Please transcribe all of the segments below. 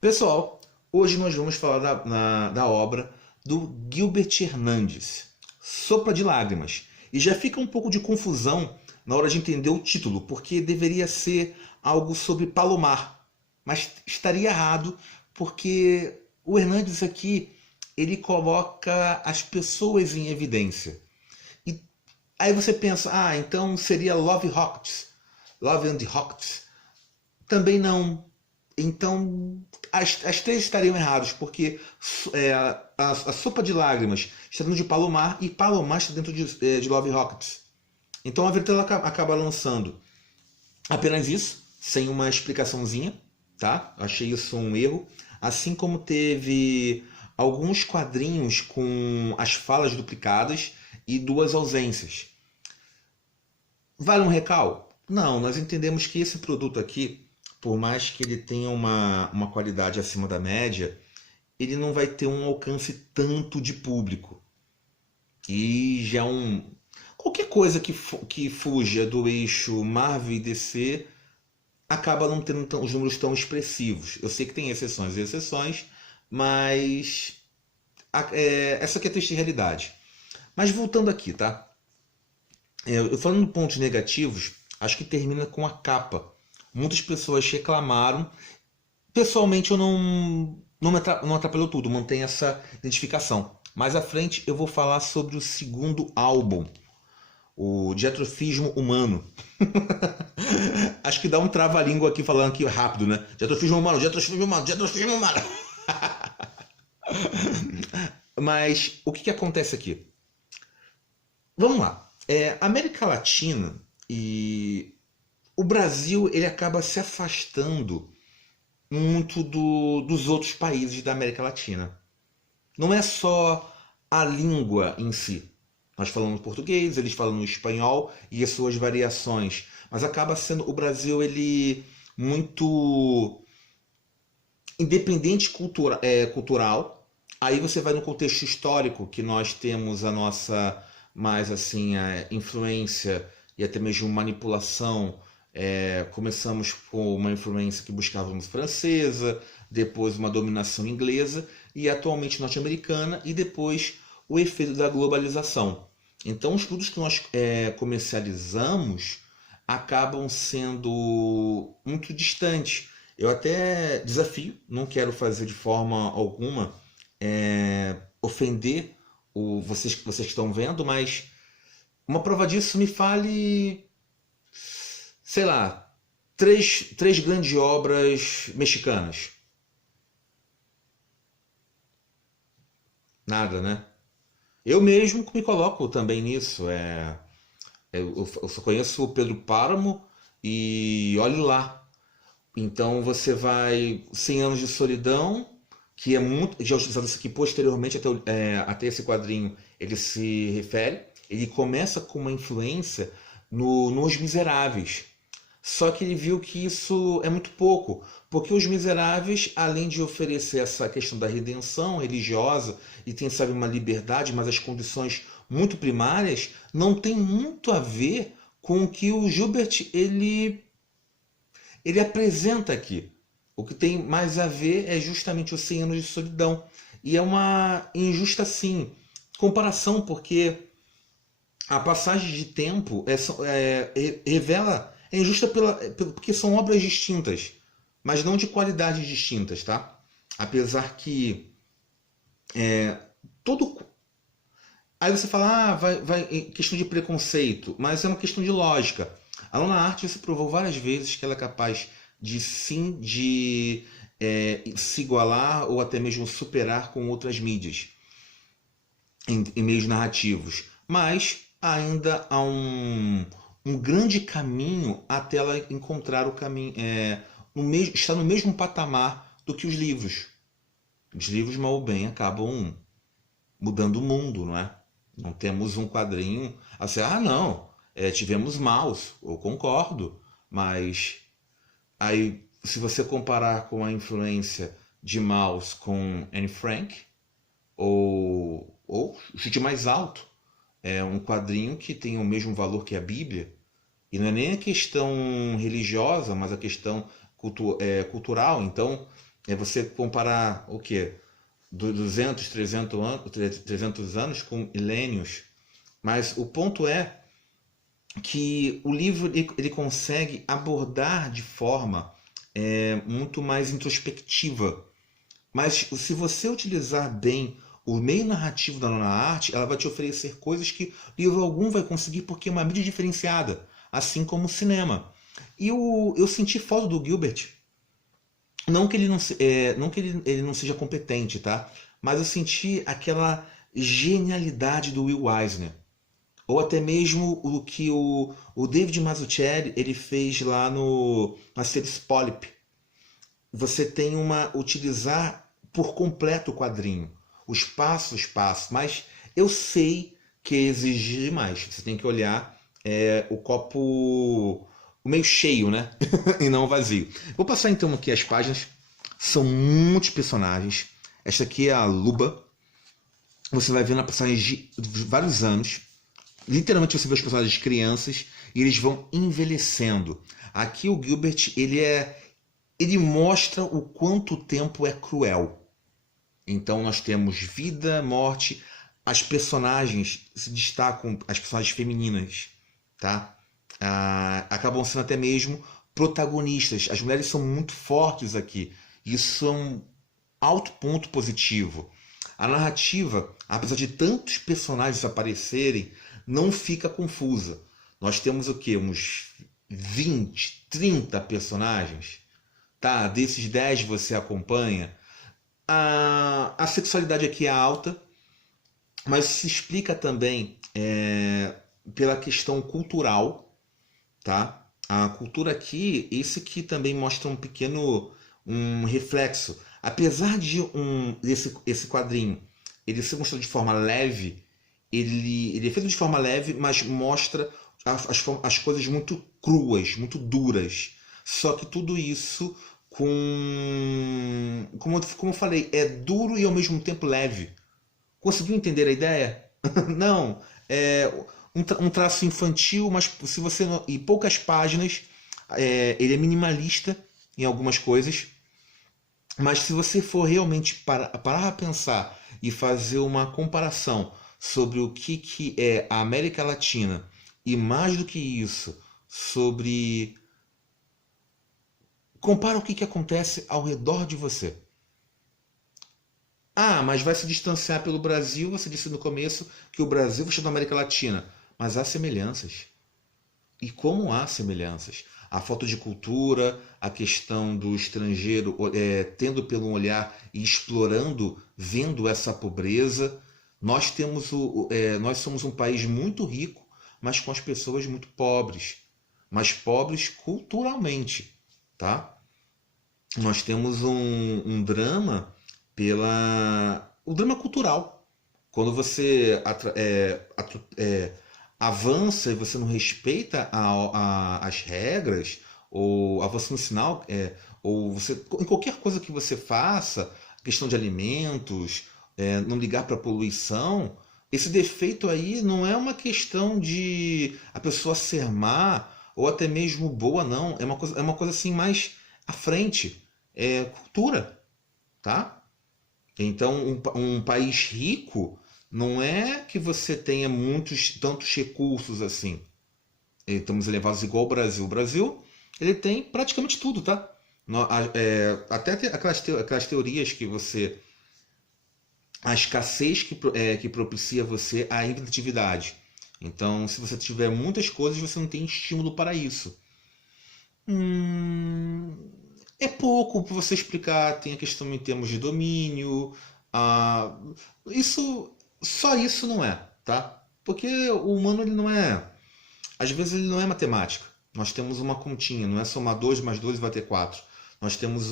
Pessoal, hoje nós vamos falar da obra do Gilbert Hernandes, Sopa de Lágrimas. E já fica um pouco de confusão na hora de entender o título, porque deveria ser algo sobre Palomar. Mas estaria errado, porque o Hernandes aqui ele coloca as pessoas em evidência. E aí você pensa, então seria Love Rockets, Love and the Rockets. Também não. Então, as três estariam errados, porque a Sopa de Lágrimas está dentro de Palomar e Palomar está dentro de Love Rockets. Então a Vertela acaba lançando apenas isso, sem uma explicaçãozinha, tá? Achei isso um erro. Assim como teve alguns quadrinhos com as falas duplicadas e duas ausências. Vale um recal? Não, nós entendemos que esse produto aqui, por mais que ele tenha uma qualidade acima da média, ele não vai ter um alcance tanto de público. E já qualquer coisa que fuja do eixo Marvel e DC acaba não tendo os números tão expressivos. Eu sei que tem exceções e exceções, mas essa aqui é a triste realidade. Mas voltando aqui, tá? Eu falando de pontos negativos, acho que termina com a capa. Muitas pessoas reclamaram. Pessoalmente, eu não atrapalhou tudo, mantém essa identificação. Mais à frente, eu vou falar sobre o segundo álbum, o Dietrofismo Humano. Acho que dá um trava-língua aqui falando aqui rápido, né? Dietrofismo Humano, Dietrofismo Humano, Dietrofismo Humano. Mas o que acontece aqui? Vamos lá. América Latina e o Brasil ele acaba se afastando muito dos outros países da América Latina. Não é só a língua em si. Nós falamos português, eles falam espanhol e as suas variações. Mas acaba sendo o Brasil ele muito independente cultural. Aí você vai no contexto histórico que nós temos a nossa mais assim a influência e até mesmo manipulação. Começamos com uma influência que buscávamos francesa, depois uma dominação inglesa e atualmente norte-americana e depois o efeito da globalização. Então os estudos que nós comercializamos acabam sendo muito distantes. Eu até desafio, não quero fazer de forma alguma ofender vocês que estão vendo, mas uma prova disso me fale, sei lá, três grandes obras mexicanas. Nada, né? Eu mesmo me coloco também nisso. Eu só conheço o Pedro Páramo e olhe lá. Então você vai 100 anos de solidão, que é muito já utilizado isso aqui posteriormente até esse quadrinho ele se refere. Ele começa com uma influência nos Miseráveis. Só que ele viu que isso é muito pouco, porque Os Miseráveis, além de oferecer essa questão da redenção religiosa e tem, sabe, uma liberdade, mas as condições muito primárias, não tem muito a ver com o que o Gilbert ele apresenta aqui. O que tem mais a ver é justamente os 100 anos de solidão. E é uma injusta, sim, comparação, porque a passagem de tempo revela é injusta porque são obras distintas, mas não de qualidades distintas, tá? Apesar que todo. Aí você fala, vai questão de preconceito, mas é uma questão de lógica. A Lona Arte se provou várias vezes que ela é capaz de se igualar ou até mesmo superar com outras mídias em meios narrativos, mas ainda há um grande caminho até ela encontrar o caminho, está no mesmo patamar do que os livros. Os livros, mal ou bem, acabam mudando o mundo, não é? Não temos um quadrinho assim, não, tivemos Maus, eu concordo, mas aí se você comparar com a influência de Maus com Anne Frank, ou chute mais alto, é um quadrinho que tem o mesmo valor que a Bíblia, e não é nem a questão religiosa, mas a questão cultural. Então, é você comparar o quê? 200, 300 anos com milênios. Mas o ponto é que o livro ele consegue abordar de forma muito mais introspectiva. Mas se você utilizar bem o meio narrativo da nona arte, ela vai te oferecer coisas que livro algum vai conseguir porque é uma mídia diferenciada, assim como o cinema. E eu senti falta do Gilbert, não que ele ele não seja competente, tá? Mas eu senti aquela genialidade do Will Eisner. Ou até mesmo o que o David Mazzucchelli ele fez lá no Asterix Polyp. Você tem utilizar por completo o quadrinho, os passos, mas eu sei que exige demais. Você tem que olhar o copo o meio cheio, né? E não vazio. Vou passar então aqui as páginas. São muitos personagens. Esta aqui é a Luba. Você vai vendo a passagem de vários anos. Literalmente você vê os personagens crianças e eles vão envelhecendo. Aqui o Gilbert ele mostra o quanto o tempo é cruel. Então nós temos vida, morte, as personagens se destacam, as personagens femininas, tá? Acabam sendo até mesmo protagonistas. As mulheres são muito fortes aqui. Isso é um alto ponto positivo. A narrativa, apesar de tantos personagens aparecerem, não fica confusa. Nós temos o quê? Uns 20, 30 personagens. Tá? Desses 10 você acompanha. A sexualidade aqui é alta, mas se explica também pela questão cultural. Tá? A cultura aqui, esse aqui também mostra um pequeno reflexo. Apesar de esse quadrinho ele ser mostrado de forma leve, ele é feito de forma leve, mas mostra as coisas muito cruas, muito duras. Só que tudo isso como eu falei, é duro e ao mesmo tempo leve. Conseguiu entender a ideia? Não. É um traço infantil, mas se você em poucas páginas, ele é minimalista em algumas coisas. Mas se você for realmente parar a pensar e fazer uma comparação sobre o que é a América Latina e mais do que isso, sobre... Compara o que acontece ao redor de você. Ah, mas vai se distanciar pelo Brasil, você disse no começo que o Brasil vai da América Latina. Mas há semelhanças. E como há semelhanças? A falta de cultura, a questão do estrangeiro tendo pelo olhar e explorando, vendo essa pobreza. Nós somos um país muito rico, mas com as pessoas muito pobres. Mas pobres culturalmente. Tá? Nós temos um drama o drama cultural. Quando você avança e você não respeita as regras, ou avança no sinal, ou você, em qualquer coisa que você faça, questão de alimentos, não ligar para a poluição, esse defeito aí não é uma questão de a pessoa ser má ou até mesmo boa, não. É uma coisa assim mais à frente. É cultura, tá? Então, um país rico não é que você tenha tantos recursos assim. Estamos elevados igual ao Brasil. O Brasil ele tem praticamente tudo, tá? Até aquelas teorias que a escassez que propicia você a inventividade. Então, se você tiver muitas coisas, você não tem estímulo para isso. É pouco para você explicar. Tem a questão em termos de domínio. Só isso não é, tá? Porque o humano ele não é. Às vezes ele não é matemática. Nós temos uma continha, não é somar 2 mais 2 vai ter 4. Nós temos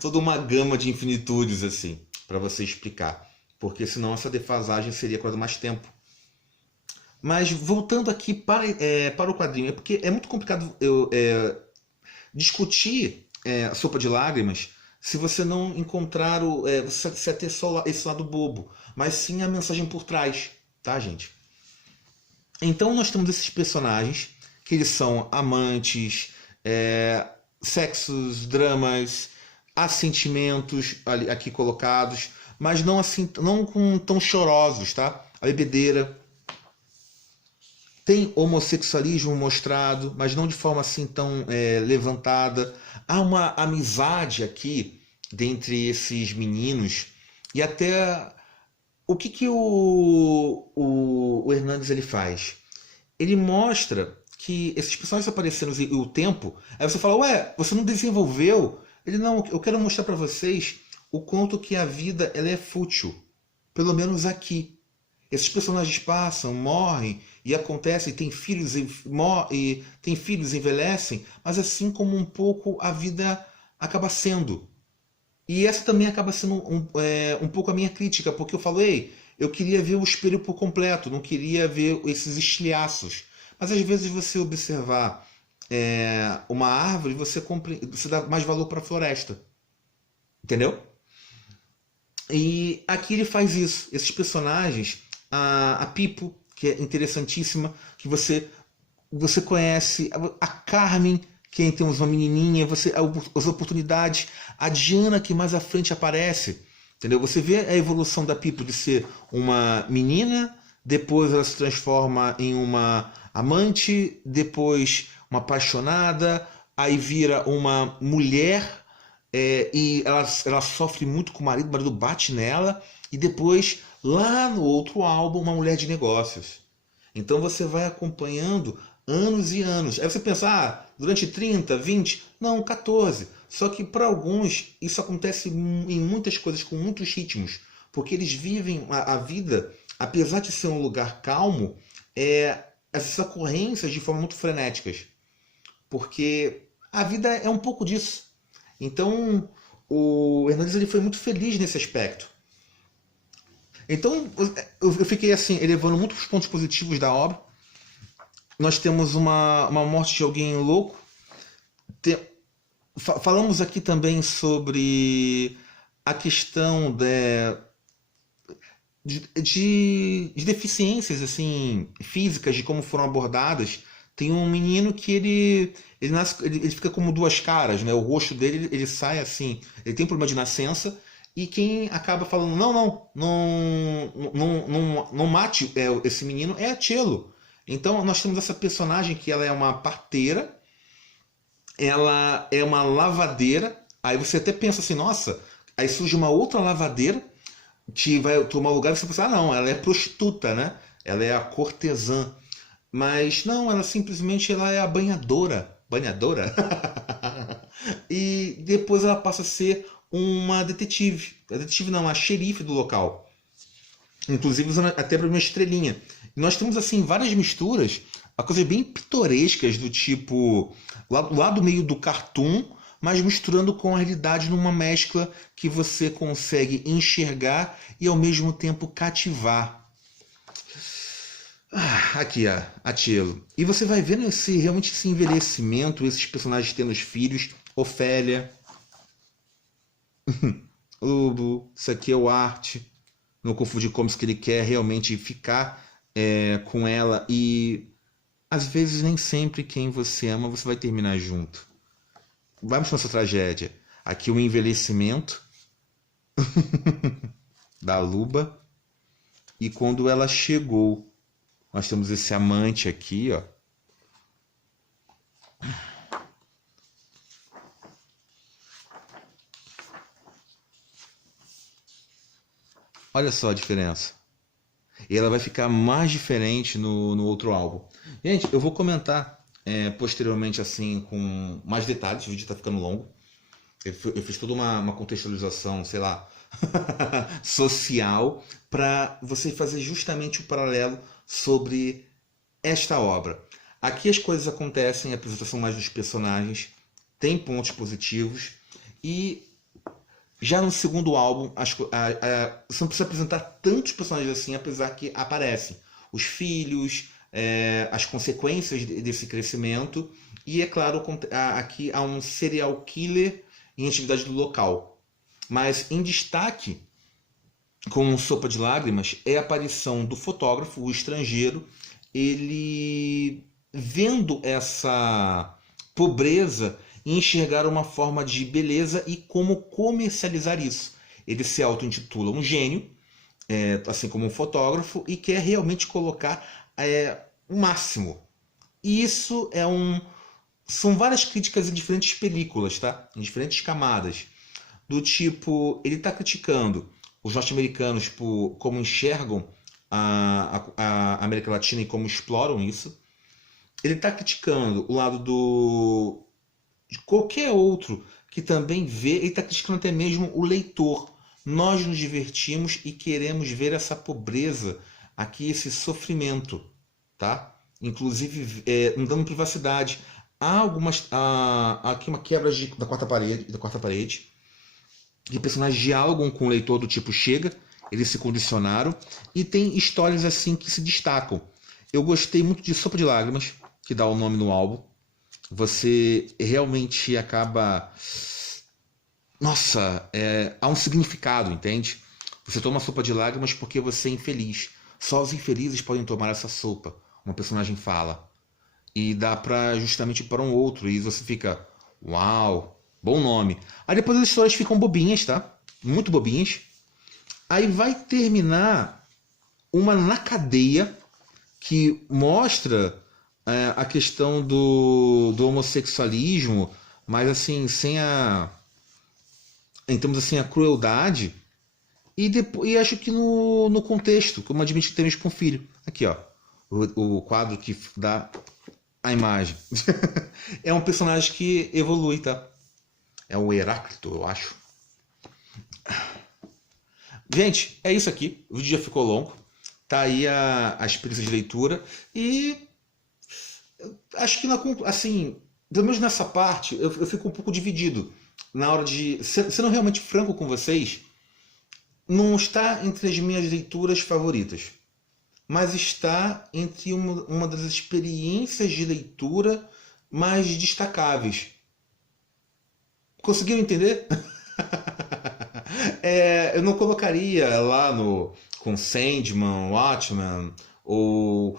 toda uma gama de infinitudes assim, para você explicar. Porque senão essa defasagem seria coisa mais tempo. Mas voltando aqui para o quadrinho, é porque é muito complicado discutir a Sopa de Lágrimas se você não encontrar você ter só esse lado bobo, mas sim a mensagem por trás, tá, gente? Então nós temos esses personagens que eles são amantes, sexos, dramas, há sentimentos aqui colocados, mas não assim, não com tão chorosos, tá? A bebedeira, tem homossexualismo mostrado, mas não de forma assim tão levantada. Há uma amizade aqui dentre esses meninos e até o que o Hernandes ele faz? Ele mostra que esses personagens aparecendo e o tempo, aí você fala, ué, você não desenvolveu? Ele, não, eu quero mostrar para vocês o quanto que a vida ela é fútil, pelo menos aqui. Esses personagens passam, morrem e acontecem, têm filhos e têm filhos, envelhecem, mas assim como um pouco a vida acaba sendo. E essa também acaba sendo um pouco a minha crítica, porque eu falo, ei, eu queria ver o espelho por completo, não queria ver esses estilhaços. Mas às vezes você observar uma árvore, você dá mais valor para a floresta. Entendeu? E aqui ele faz isso. Esses personagens, a Pipo, que é interessantíssima, que você conhece, a Carmen, que tem uma menininha, as oportunidades, a Diana, que mais à frente aparece. Entendeu? Você vê a evolução da Pipo de ser uma menina, depois ela se transforma em uma amante, depois uma apaixonada, aí vira uma mulher, e ela sofre muito com o marido bate nela, e depois, lá no outro álbum, uma mulher de negócios. Então você vai acompanhando anos e anos. Aí você pensa, durante 30, 20, não, 14. Só que para alguns isso acontece em muitas coisas, com muitos ritmos. Porque eles vivem a vida, apesar de ser um lugar calmo, essas ocorrências de forma muito frenéticas. Porque a vida é um pouco disso. Então o Hernandes ele foi muito feliz nesse aspecto. Então eu fiquei assim, elevando muitos pontos positivos da obra. Nós temos uma morte de alguém louco. Falamos aqui também sobre a questão de deficiências assim, físicas, de como foram abordadas. Tem um menino que ele fica como duas caras, né? O rosto dele ele sai assim, ele tem um problema de nascença. E quem acaba falando, não mate esse menino é a Cielo. Então nós temos essa personagem que ela é uma parteira, ela é uma lavadeira, aí você até pensa assim, nossa, aí surge uma outra lavadeira que vai tomar lugar e você pensa, não, ela é prostituta, né? Ela é a cortesã. Mas não, ela simplesmente ela é a banhadora. Banhadora? E depois ela passa a ser uma detetive. A detetive não, a xerife do local. Inclusive usando até para uma estrelinha. E nós temos assim várias misturas, a coisas bem pitorescas, do tipo lá do meio do cartoon, mas misturando com a realidade numa mescla que você consegue enxergar e ao mesmo tempo cativar. Aqui, a Cielo. E você vai vendo realmente esse envelhecimento, esses personagens tendo os filhos, Ofélia, Lobo, isso aqui é o Art, não confundir como que ele quer realmente ficar com ela, e às vezes nem sempre quem você ama você vai terminar junto. Vamos nessa tragédia. Aqui o envelhecimento da Luba, e quando ela chegou, nós temos esse amante aqui, ó. Olha só a diferença. E ela vai ficar mais diferente no outro álbum. Gente, eu vou comentar posteriormente assim com mais detalhes. O vídeo está ficando longo. Eu fiz toda uma contextualização, sei lá, social, para você fazer justamente o paralelo sobre esta obra. Aqui as coisas acontecem, a apresentação mais dos personagens, tem pontos positivos, e já no segundo álbum você não precisa apresentar tantos personagens assim, apesar que aparecem os filhos, as consequências desse crescimento, e é claro, aqui há um serial killer em atividade do local. Mas em destaque, com Sopa de Lágrimas, é a aparição do fotógrafo, o estrangeiro, ele vendo essa pobreza e enxergar uma forma de beleza e como comercializar isso. Ele se auto-intitula um gênio, assim como um fotógrafo, e quer realmente colocar o máximo. E isso são várias críticas em diferentes películas, tá? Em diferentes camadas. Do tipo, ele está criticando os norte-americanos por como enxergam a América Latina e como exploram isso. Ele está criticando o lado de qualquer outro que também vê, ele está criticando até mesmo o leitor. Nós nos divertimos e queremos ver essa pobreza aqui, esse sofrimento, tá? Inclusive não dando privacidade. Há aqui uma quebra da quarta parede, de personagens dialogam com o leitor do tipo chega, eles se condicionaram, e tem histórias assim que se destacam. Eu gostei muito de Sopa de Lágrimas, que dá o nome no álbum. Você realmente acaba... Nossa, há um significado, entende? Você toma sopa de lágrimas porque você é infeliz. Só os infelizes podem tomar essa sopa, uma personagem fala. E dá justamente para um outro, e você fica... Uau, bom nome. Aí depois as histórias ficam bobinhas, tá? Muito bobinhas. Aí vai terminar uma na cadeia que mostra a questão do homossexualismo, mas assim, em termos assim, a crueldade, e acho que no contexto, como admite que temos com o filho. Aqui, ó, o quadro que dá a imagem. É um personagem que evolui, tá? É o Heráclito, eu acho. Gente, é isso aqui. O vídeo já ficou longo. Tá aí a experiência de leitura. E acho que, assim, pelo menos nessa parte, eu fico um pouco dividido. Na hora de... Sendo realmente franco com vocês, não está entre as minhas leituras favoritas. Mas está entre uma das experiências de leitura mais destacáveis. Conseguiram entender? Eu não colocaria lá com Sandman, Watchmen, ou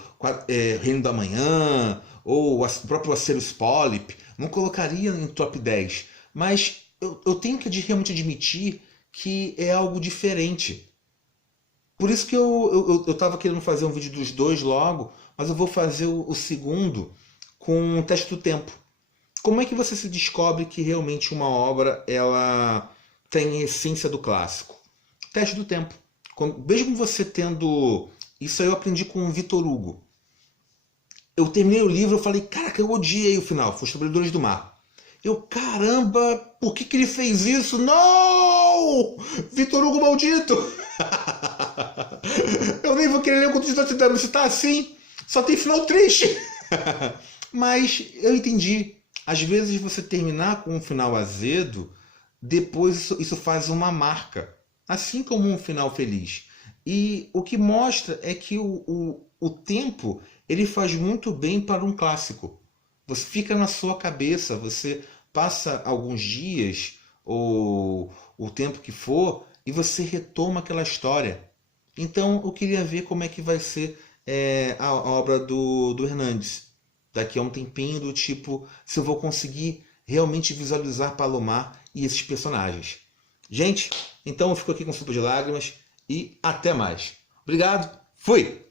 Reino da Manhã, ou o próprio Acerus Polyp. Não colocaria em top 10. Mas eu tenho que realmente admitir que é algo diferente. Por isso que eu estava querendo fazer um vídeo dos dois logo, mas eu vou fazer o segundo com o teste do tempo. Como é que você se descobre que realmente uma obra ela tem a essência do clássico? Teste do tempo. Mesmo você tendo... Isso aí eu aprendi com o Victor Hugo. Eu terminei o livro e falei, caraca, eu odiei o final. Foi Os Trabalhadores do Mar. Caramba, por que ele fez isso? Não! Victor Hugo maldito! Eu nem vou querer ler o conto de Notre-Dame. Se tá assim, só tem final triste. Mas eu entendi. Às vezes você terminar com um final azedo, depois isso faz uma marca. Assim como um final feliz. E o que mostra é que o tempo ele faz muito bem para um clássico. Você fica na sua cabeça, você passa alguns dias, ou o tempo que for, e você retoma aquela história. Então eu queria ver como é que vai ser a obra do Hernandes. Daqui a um tempinho, do tipo, se eu vou conseguir realmente visualizar Palomar e esses personagens. Gente, então eu fico aqui com Sopa de Lágrimas e até mais. Obrigado, fui!